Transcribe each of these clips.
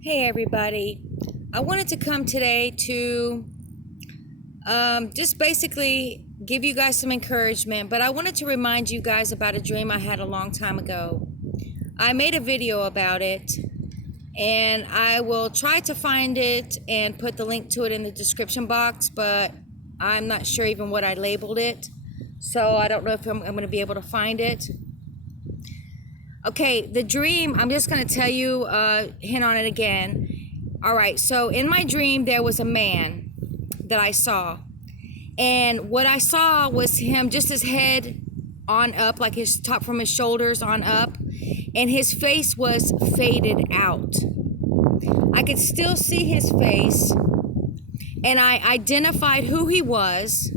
Hey everybody, I wanted to come today to just basically give you guys some encouragement, but I wanted to remind you guys about a dream I had a long time ago. I made a video about it and I will try to find it and put the link to it in the description box, but I'm not sure even what I labeled it, so I don't know if I'm going to be able to find it. Okay, the dream, I'm just going to tell you, hint on it again. All right, so in my dream, there was a man that I saw. And what I saw was him, just his head on up, like his top from his shoulders on up. And his face was faded out. I could still see his face. And I identified who he was.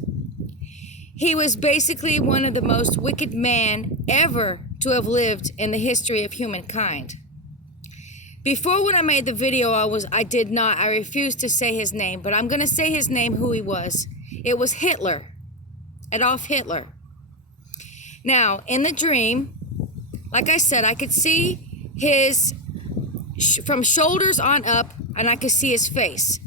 He was basically one of the most wicked men ever to have lived in the history of humankind. Before, when I made the video, I refused to say his name, but I'm going to say his name, who he was. It was Hitler, Adolf Hitler. Now, in the dream, like I said, I could see his, from shoulders on up, and I could see his face.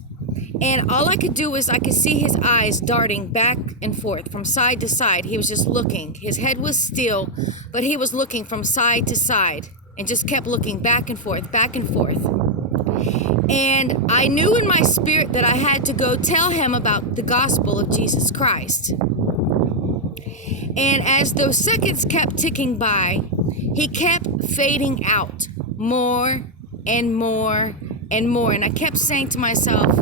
And all I could do is I could see his eyes darting back and forth from side to side. He was just looking. His head was still, but he was looking from side to side and just kept looking back and forth, back and forth. And I knew in my spirit that I had to go tell him about the gospel of Jesus Christ. And as those seconds kept ticking by, he kept fading out more and more and more. And I kept saying to myself,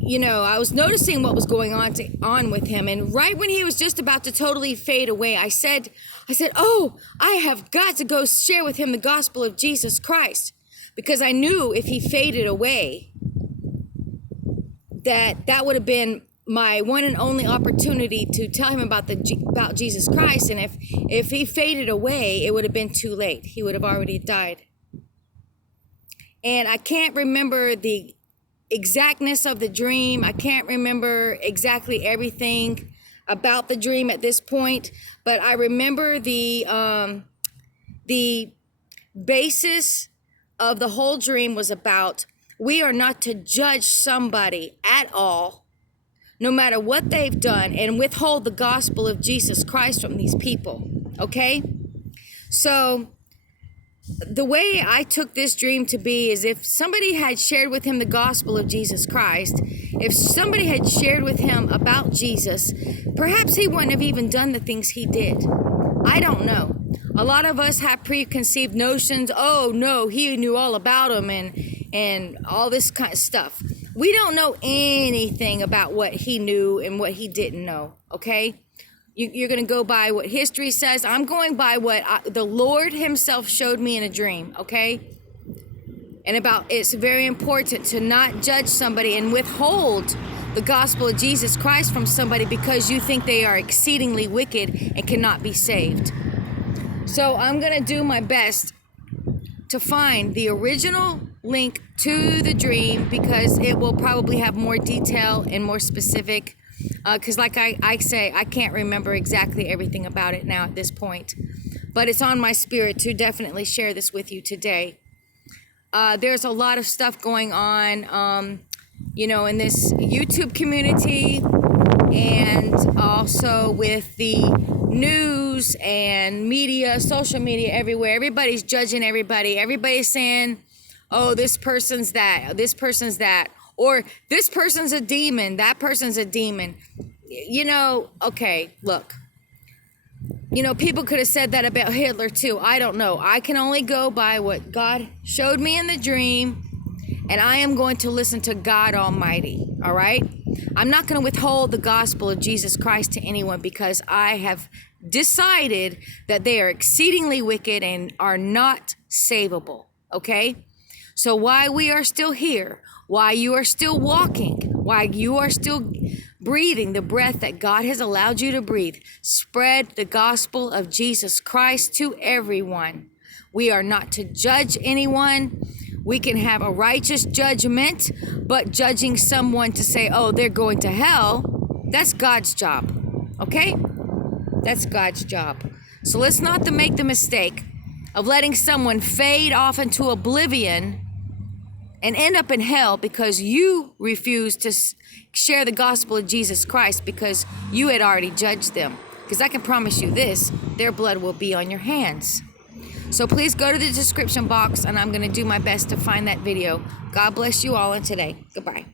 you know, I was noticing what was going on with him. And right when he was just about to totally fade away, I said, oh, I have got to go share with him the gospel of Jesus Christ. Because I knew if he faded away, that would have been my one and only opportunity to tell him about Jesus Christ. And if he faded away, it would have been too late. He would have already died. And I can't remember the exactness of the dream. I can't remember exactly everything about the dream at this point, but I remember the basis of the whole dream was about, we are not to judge somebody at all, no matter what they've done, and withhold the gospel of Jesus Christ from these people. Okay? So the way I took this dream to be is, if somebody had shared with him the gospel of Jesus Christ, if somebody had shared with him about Jesus, perhaps he wouldn't have even done the things he did. I don't know. A lot of us have preconceived notions. Oh no, he knew all about him and all this kind of stuff. We don't know anything about what he knew and what he didn't know, okay? You're going to go by what history says. I'm going by what the Lord himself showed me in a dream, okay? And it's very important to not judge somebody and withhold the gospel of Jesus Christ from somebody because you think they are exceedingly wicked and cannot be saved. So I'm going to do my best to find the original link to the dream, because it will probably have more detail and more specific. Because like I say, I can't remember exactly everything about it now at this point. But it's on my spirit to definitely share this with you today. There's a lot of stuff going on, in this YouTube community, and also with the news and media, social media everywhere. Everybody's judging everybody. Everybody's saying, oh, this person's that, this person's that. Or this person's a demon, that person's a demon. Okay, look. People could have said that about Hitler too. I don't know. I can only go by what God showed me in the dream, and I am going to listen to God Almighty, all right? I'm not going to withhold the gospel of Jesus Christ to anyone, because I have decided that they are exceedingly wicked and are not savable, okay? So why we are still here, why you are still walking, why you are still breathing the breath that God has allowed you to breathe, spread the gospel of Jesus Christ to everyone. We are not to judge anyone. We can have a righteous judgment, but judging someone to say, oh, they're going to hell, that's God's job, okay? That's God's job. So let's not make the mistake of letting someone fade off into oblivion and end up in hell because you refused to share the gospel of Jesus Christ because you had already judged them. Because I can promise you this, their blood will be on your hands. So please go to the description box, and I'm going to do my best to find that video. God bless you all, and today, goodbye.